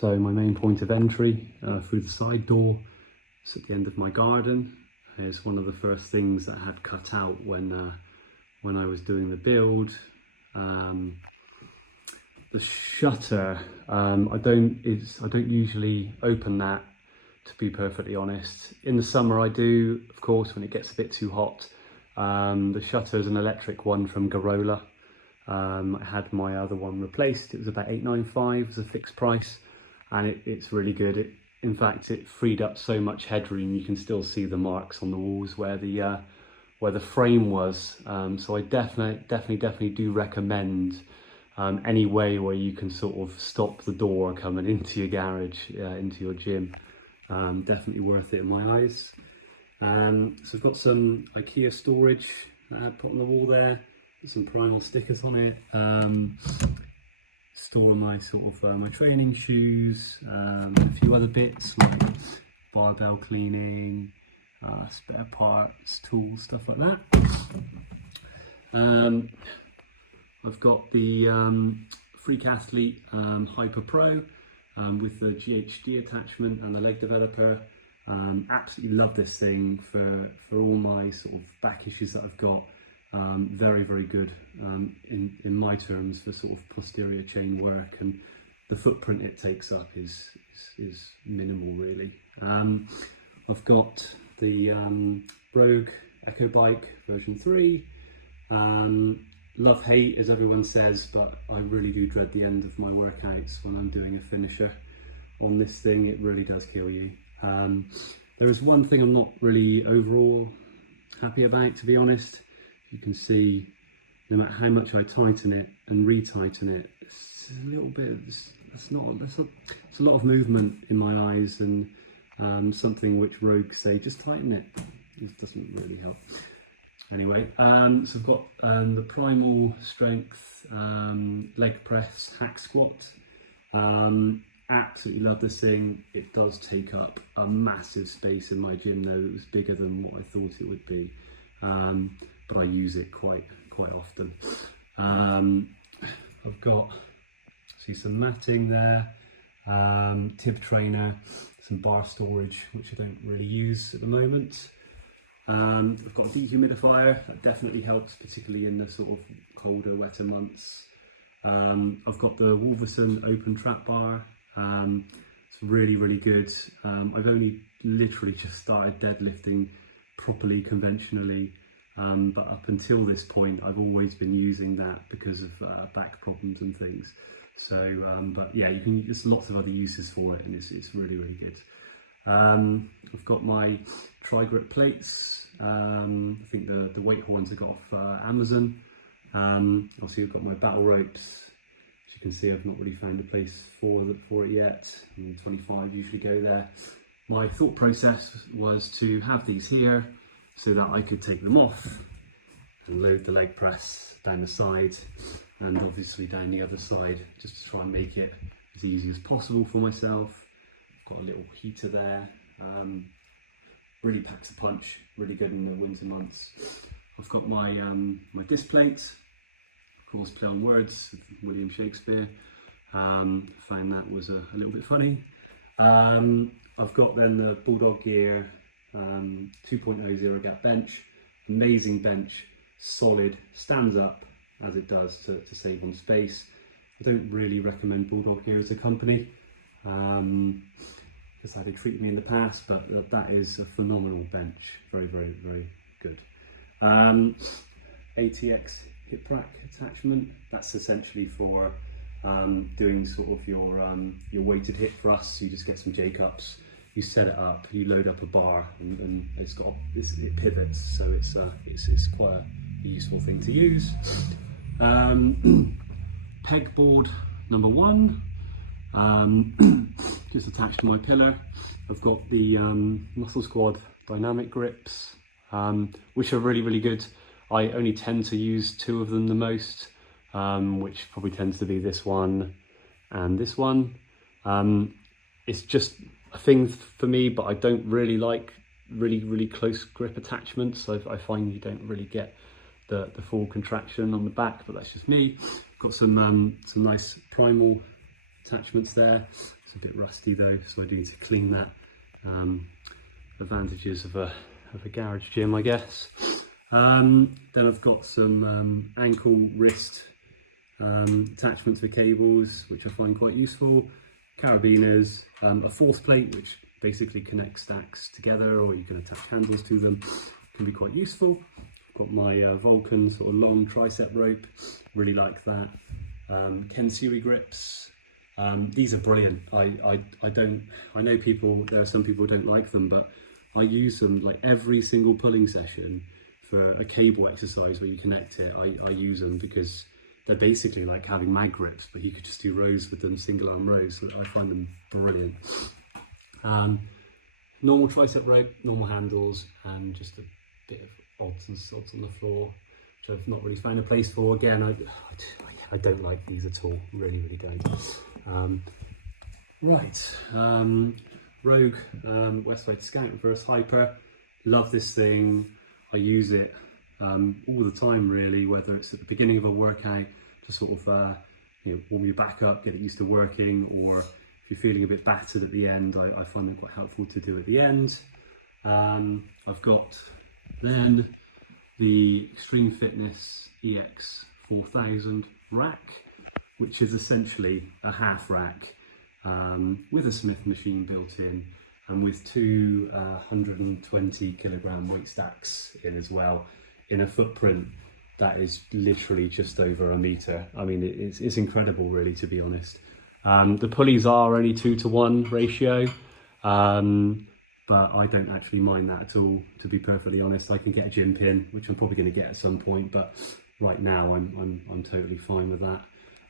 So my main point of entry through the side door, it's at the end of my garden. It's one of the first things that I had cut out when I was doing the build. The shutter, I don't usually open that, to be perfectly honest. In the summer I do, of course, when it gets a bit too hot. The shutter is an electric one from Garola. I had my other one replaced. It was about $8.95 as a fixed price, and it's really good. In fact, it freed up so much headroom. You can still see the marks on the walls where the frame was. So I definitely do recommend any way where you can sort of stop the door coming into your garage, into your gym. Definitely worth it in my eyes. So I've got some IKEA storage that I had put on the wall there. Some primal stickers on it. Store my sort of my training shoes, a few other bits like barbell cleaning, spare parts, tools, stuff like that. I've got the Freak Athlete Hyper Pro with the GHD attachment and the leg developer. Absolutely love this thing for all my sort of back issues that I've got. Very good in my terms for sort of posterior chain work, and the footprint it takes up is minimal really. I've got the Rogue Echo Bike version 3. Love hate as everyone says, but I really do dread the end of my workouts when I'm doing a finisher on this thing. It really does kill you. There is one thing I'm not really overall happy about, to be honest. You can see no matter how much I tighten it and retighten it, it's a little bit, it's a lot of movement in my eyes, and something which Rogue say, just tighten it. It doesn't really help. Anyway, so I've got the Primal Strength leg press hack squat. Absolutely love this thing. It does take up a massive space in my gym though. It was bigger than what I thought it would be. But I use it quite often. I've got, see, some matting there, tive trainer, some bar storage, which I don't really use at the moment. I've got a dehumidifier that definitely helps, particularly in the sort of colder, wetter months. I've got the Wolverson open trap bar. It's really good. I've only literally just started deadlifting properly, conventionally. But up until this point, I've always been using that because of back problems and things. So, but yeah, there's lots of other uses for it, and it's really good. I've got my tri-grip plates. I think the weight horns I got off Amazon. Obviously, I've got my battle ropes. As you can see, I've not really found a place for it yet. 25 usually go there. My thought process was to have these here, so that I could take them off and load the leg press down the side and obviously down the other side, just to try and make it as easy as possible for myself. I've got a little heater there, really packs a punch, really good in the winter months. I've got my my disc plates, of course, play on words, William Shakespeare. Found that was a little bit funny. I've got then the Bulldog Gear 2.0 zero gap bench. Amazing bench, solid, stands up as it does to save on space. I don't really recommend Bulldog Gear as a company because how they treated me in the past, but that is a phenomenal bench. Very good. ATX hip rack attachment. That's essentially for doing sort of your weighted hip thrusts. You just get some J-cups, you set it up, you load up a bar, and it pivots, so it's quite a useful thing to use. Pegboard number 1, just attached to my pillar. I've got the Muscle Squad dynamic grips, which are really good. I only tend to use 2 of them the most, which probably tends to be this one and this one. It's just a thing for me, but I don't really like really close grip attachments. I find you don't really get the full contraction on the back, but that's just me. Got some nice Primal attachments there. It's a bit rusty though, so I do need to clean that. Advantages of a garage gym, I guess. Then I've got some ankle wrist attachments for cables, which I find quite useful. Carabiners, a fourth plate, which basically connects stacks together, or you can attach handles to them. Can be quite useful. I've got my Vulcan sort of long tricep rope, really like that. Kensiri grips, these are brilliant. I know there are some people who don't like them, but I use them like every single pulling session for a cable exercise where you connect it. I use them because they're basically like having mag grips, but you could just do rows with them, single arm rows. So I find them brilliant. Normal tricep rope, normal handles, and just a bit of odds and sods on the floor, which I've not really found a place for. Again, I don't like these at all, really don't. Rogue Westside Scout Reverse Hyper, love this thing. I use it all the time really, whether it's at the beginning of a workout to sort of warm your back up, get it used to working, or if you're feeling a bit battered at the end, I find them quite helpful to do at the end. I've got then the Extreme Fitness EX 4000 rack, which is essentially a half rack with a Smith machine built in, and with two 120 kilogram weight stacks in as well, in a footprint that is literally just over a meter. I mean, it's incredible really, to be honest. The pulleys are only 2-to-1 ratio, but I don't actually mind that at all, to be perfectly honest. I can get a gym pin, which I'm probably going to get at some point, but right now I'm totally fine with that.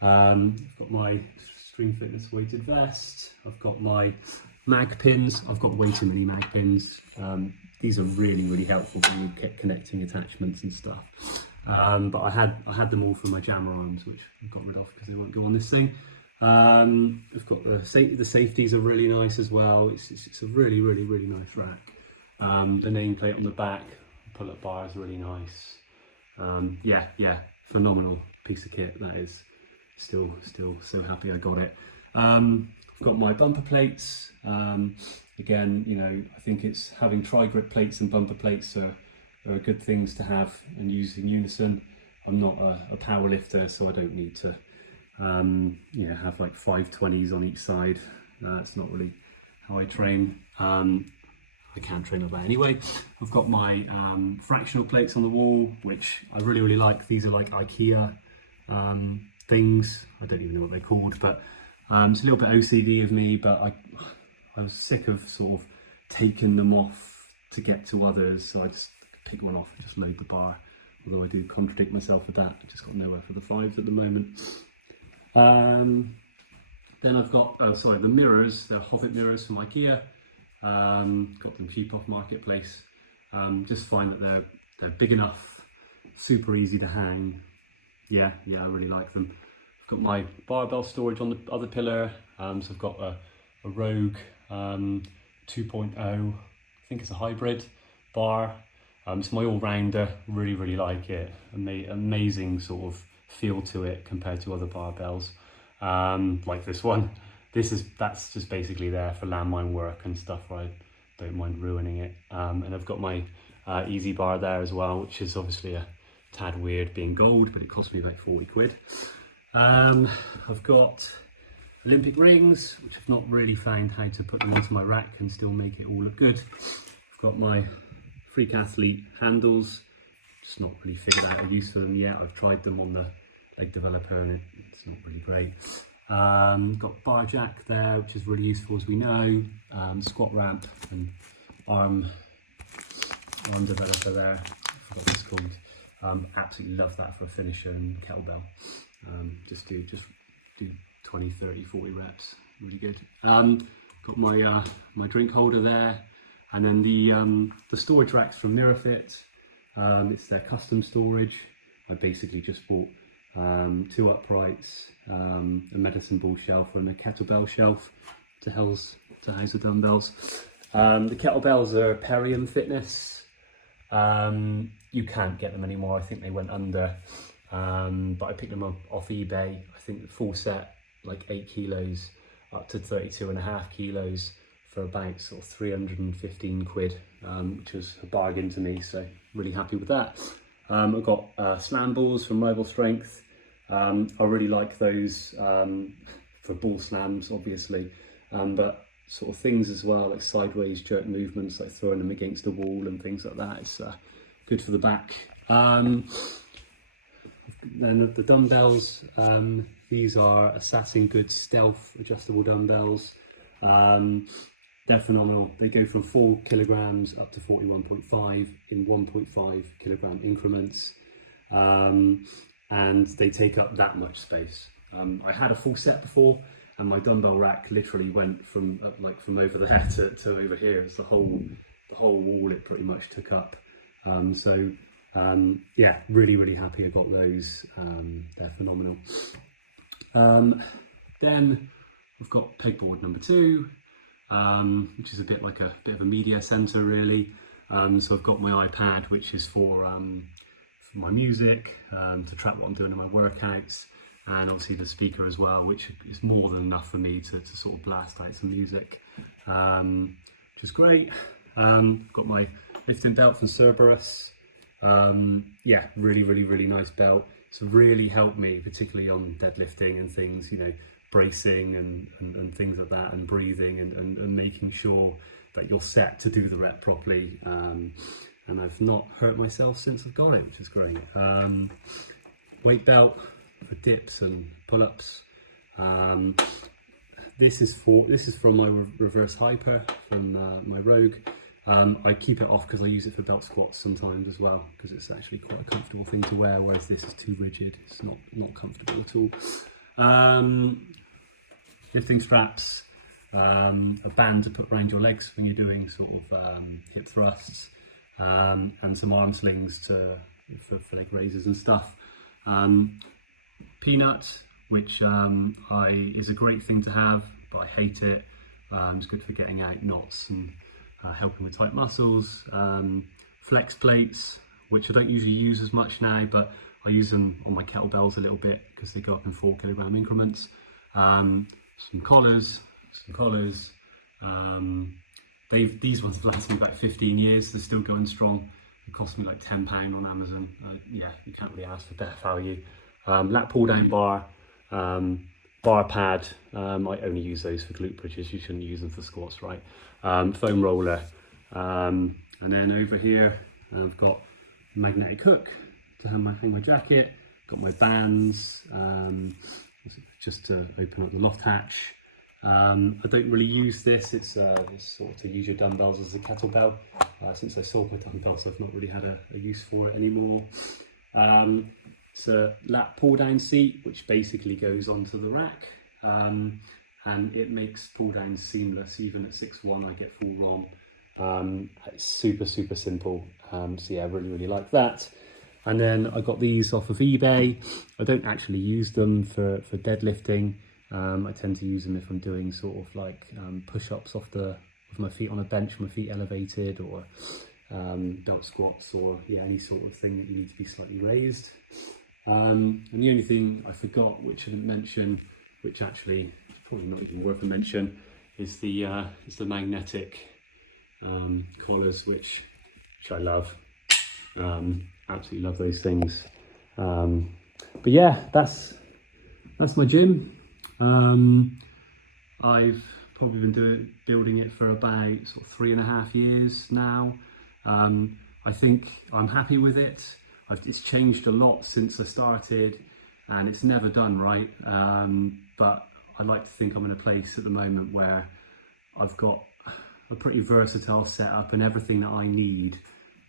I've got my Extreme Fitness weighted vest. I've got my mag pins. I've got way too many mag pins. These are really helpful when you get connecting attachments and stuff. But I had them all for my jammer arms, which I got rid of because they won't go on this thing. We've got the safeties are really nice as well. It's a really nice rack. The nameplate on the back, pull-up bar is really nice. Yeah, phenomenal piece of kit that is. Still so happy I got it. I've got my bumper plates. Again, I think it's having tri-grip plates and bumper plates are good things to have and use in unison. I'm not a power lifter, so I don't need to have like 520s on each side. That's not really how I train. I can't train like that anyway. I've got my fractional plates on the wall, which I really like. These are like IKEA things. I don't even know what they're called, but it's a little bit OCD of me, but I was sick of sort of taking them off to get to others, so I just pick one off and just load the bar. Although I do contradict myself with that. I've just got nowhere for the 5s at the moment. Then I've got the mirrors. They're Hobbit mirrors from IKEA. Got them cheap off Marketplace. Just find that they're big enough, super easy to hang. Yeah, I really like them. I've got my barbell storage on the other pillar. So I've got a Rogue 2.0, I think it's a hybrid bar. It's my all-rounder, really like it. Amazing sort of feel to it compared to other barbells, like this one. That's just basically there for landmine work and stuff where I don't mind ruining it. And I've got my easy bar there as well, which is obviously a tad weird being gold, but it cost me about 40 quid. I've got Olympic rings, which I've not really found how to put them onto my rack and still make it all look good. I've got my Freak Athlete handles, just not really figured out a use for them yet. I've tried them on the leg developer and it's not really great. Got bar jack there, which is really useful as we know. Squat ramp and arm developer there. I forgot what it's called. Absolutely love that for a finisher and kettlebell. Just do 20, 30, 40 reps. Really good. Got my drink holder there, and then the storage racks from Mirrorfit. It's their custom storage. I basically just bought 2 uprights, a medicine ball shelf and a kettlebell shelf to house the dumbbells. The kettlebells are Perium Fitness. You can't get them anymore. I think they went under, but I picked them up off eBay. I think the full set like 8 kilos up to 32.5 kilos for about sort of 315 quid, which was a bargain to me, so really happy with that. I've got slam balls from Rival Strength. I really like those for ball slams, obviously, but sort of things as well, like sideways jerk movements, like throwing them against the wall and things like that. It's good for the back. Then the dumbbells, these are Assassin Good Stealth adjustable dumbbells. They're phenomenal. They go from 4 kilograms up to 41.5 in 1.5 kilogram increments, and they take up that much space. I had a full set before, and my dumbbell rack literally went from from over there to over here. It's the whole wall it pretty much took up. Yeah, really happy I got those. They're phenomenal. Then we've got pegboard number 2, which is a bit of a media center really. So I've got my iPad, which is for my music, to track what I'm doing in my workouts, and obviously the speaker as well, which is more than enough for me to sort of blast out some music, which is great. Got my lifting belt from Cerberus. Yeah, really nice belt. It's really helped me, particularly on deadlifting and things, you know, bracing and things like that, and breathing and making sure that you're set to do the rep properly. And I've not hurt myself since I've got it, which is great. Weight belt for dips and pull-ups. This is from my reverse hyper from my Rogue. I keep it off because I use it for belt squats sometimes as well, because it's actually quite a comfortable thing to wear, whereas this is too rigid. It's not comfortable at all. Lifting straps, a band to put around your legs when you're doing sort of hip thrusts, and some arm slings for leg raises and stuff. Peanuts, which is a great thing to have, but I hate it. It's good for getting out knots and helping with tight muscles. Flex plates, which I don't usually use as much now, but I use them on my kettlebells a little bit because they go up in 4 kilogram increments. Some collars. These ones have lasted me about 15 years. They're still going strong. It cost me like £10 on Amazon. Yeah, you can't really ask for better value. Lat pull down bar, bar pad. I only use those for glute bridges. You shouldn't use them for squats, right? Foam roller, and then over here I've got a magnetic hook to hang my jacket. Got my bands, just to open up the loft hatch. I don't really use this. It's sort of to use your dumbbells as a kettlebell. Since I sold my dumbbells, I've not really had a use for it anymore. It's a lat pull down seat, which basically goes onto the rack, and it makes pull downs seamless. Even at 6'1", I get full ROM. It's super simple. So yeah, I really like that. And then I got these off of eBay. I don't actually use them for deadlifting. I tend to use them if I'm doing sort of like push-ups with my feet on a bench, my feet elevated, or belt squats, or yeah, any sort of thing that you need to be slightly raised. And the only thing I forgot, which I didn't mention, which actually is probably not even worth a mention, is the magnetic collars, which I love. Absolutely love those things. But yeah, that's my gym. I've probably been building it for about sort of 3.5 years now. I think I'm happy with it. It's changed a lot since I started, and it's never done right. But I like to think I'm in a place at the moment where I've got a pretty versatile setup and everything that I need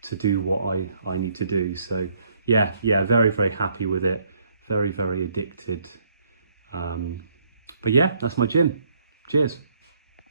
to do what I need to do. So yeah, very happy with it. Very addicted. But yeah, that's my gym. Cheers.